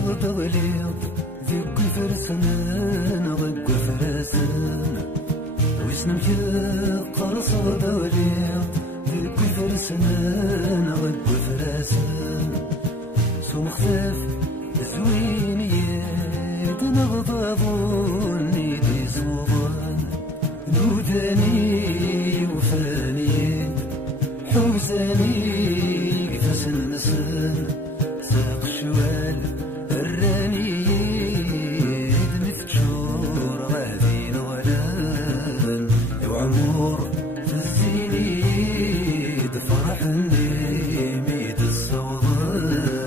تغدغليض ذيك فرسنا ضق فرسنا ويسنم قرص غدغليض ذيك فرسنا ضق فرسنا سو مختلف ثوينيات نغضبوني دي صوبان نوداني وفاني حوزاني قفاس النسان ساق الشوال الراني مفتشور غادي نغلان يو عمور في الزينيد فرحني ميد الصوضان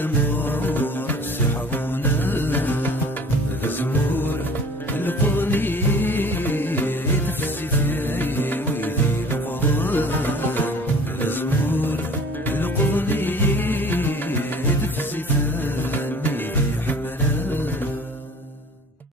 the more